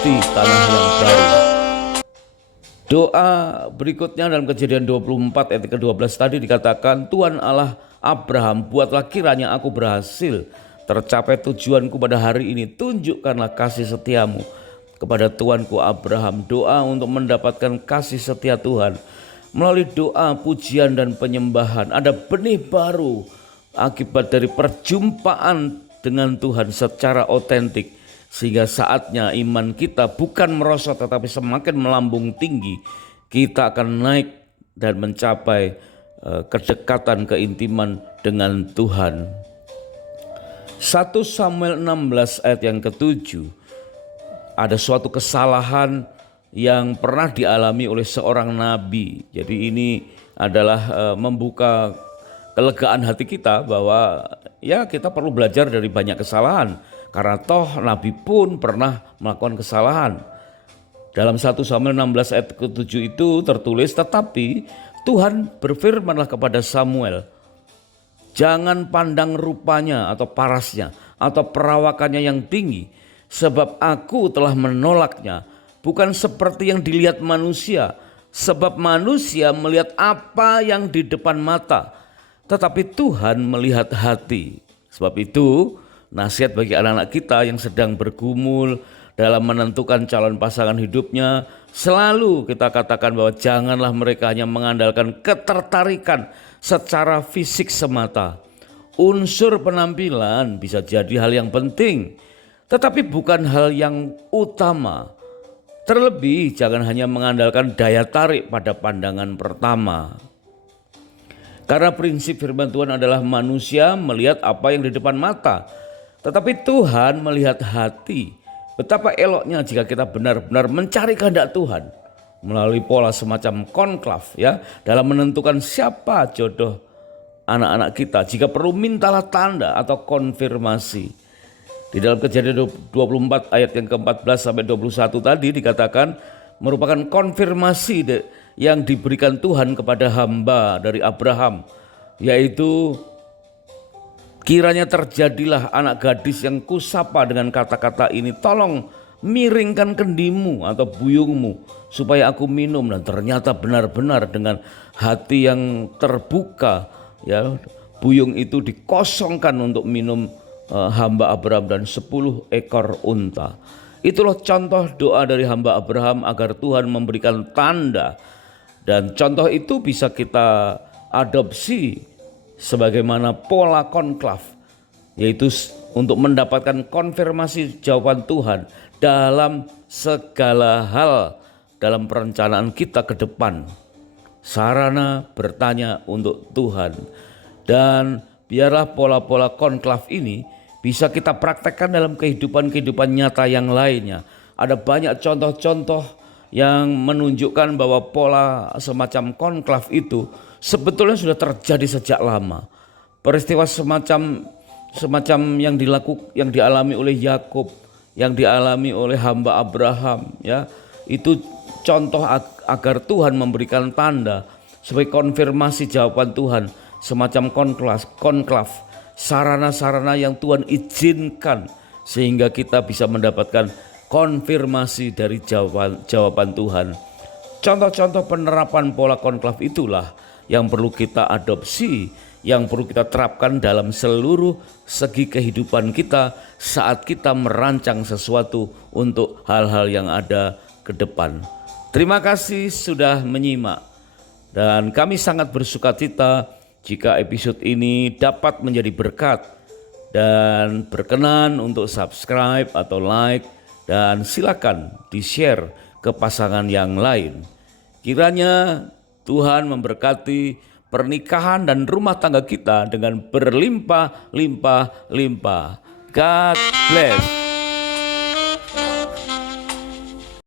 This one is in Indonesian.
melewati tanah yang baru. Doa berikutnya dalam Kejadian 24 ayat ke-12 tadi dikatakan, Tuhan Allah Abraham, buatlah kiranya aku berhasil tercapai tujuanku pada hari ini. Tunjukkanlah kasih setiamu kepada Tuanku Abraham. Doa untuk mendapatkan kasih setia Tuhan. Melalui doa, pujian dan penyembahan, ada benih baru akibat dari perjumpaan dengan Tuhan secara otentik. Sehingga saatnya iman kita bukan merosot tetapi semakin melambung tinggi. Kita akan naik dan mencapai kedekatan, keintiman dengan Tuhan. 1 Samuel 16 ayat yang ke-7. Ada suatu kesalahan yang pernah dialami oleh seorang nabi. Jadi ini adalah membuka kelegaan hati kita bahwa ya kita perlu belajar dari banyak kesalahan. Karena toh nabi pun pernah melakukan kesalahan. Dalam 1 Samuel 16 ayat ke-7 itu tertulis, tetapi Tuhan berfirmanlah kepada Samuel, jangan pandang rupanya atau parasnya atau perawakannya yang tinggi, sebab aku telah menolaknya. Bukan seperti yang dilihat manusia, sebab manusia melihat apa yang di depan mata, tetapi Tuhan melihat hati. Sebab itu nasihat bagi anak-anak kita yang sedang bergumul dalam menentukan calon pasangan hidupnya, selalu kita katakan bahwa janganlah mereka hanya mengandalkan ketertarikan secara fisik semata. Unsur penampilan bisa jadi hal yang penting, tetapi bukan hal yang utama. Terlebih jangan hanya mengandalkan daya tarik pada pandangan pertama. Karena prinsip firman Tuhan adalah manusia melihat apa yang di depan mata, tetapi Tuhan melihat hati. Betapa eloknya jika kita benar-benar mencari kehendak Tuhan melalui pola semacam konklav ya, dalam menentukan siapa jodoh anak-anak kita. Jika perlu mintalah tanda atau konfirmasi. Di dalam Kejadian 24 ayat yang ke-14 sampai 21 tadi dikatakan merupakan konfirmasi yang diberikan Tuhan kepada hamba dari Abraham, yaitu kiranya terjadilah anak gadis yang kusapa dengan kata-kata ini, tolong miringkan kendimu atau buyungmu supaya aku minum. Dan ternyata benar-benar dengan hati yang terbuka ya, buyung itu dikosongkan untuk minum hamba Abraham dan 10 ekor unta. Itulah contoh doa dari hamba Abraham agar Tuhan memberikan tanda, dan contoh itu bisa kita adopsi sebagaimana pola konklav, yaitu untuk mendapatkan konfirmasi jawaban Tuhan dalam segala hal dalam perencanaan kita ke depan. Sarana bertanya untuk Tuhan, dan biarlah pola-pola konklav ini bisa kita praktekkan dalam kehidupan nyata yang lainnya. Ada banyak contoh-contoh yang menunjukkan bahwa pola semacam konklav itu sebetulnya sudah terjadi sejak lama. Peristiwa semacam yang dialami oleh Yakub, yang dialami oleh hamba Abraham ya, itu contoh agar Tuhan memberikan tanda sebagai konfirmasi jawaban Tuhan, semacam konklav, sarana-sarana yang Tuhan izinkan sehingga kita bisa mendapatkan konfirmasi dari jawaban Tuhan. Contoh-contoh penerapan pola konklav itulah yang perlu kita adopsi, yang perlu kita terapkan dalam seluruh segi kehidupan kita saat kita merancang sesuatu untuk hal-hal yang ada ke depan. Terima kasih sudah menyimak, dan kami sangat bersukacita jika episode ini dapat menjadi berkat, dan berkenan untuk subscribe atau like, dan silakan di-share ke pasangan yang lain. Kiranya Tuhan memberkati pernikahan dan rumah tangga kita dengan berlimpah-limpah. God bless.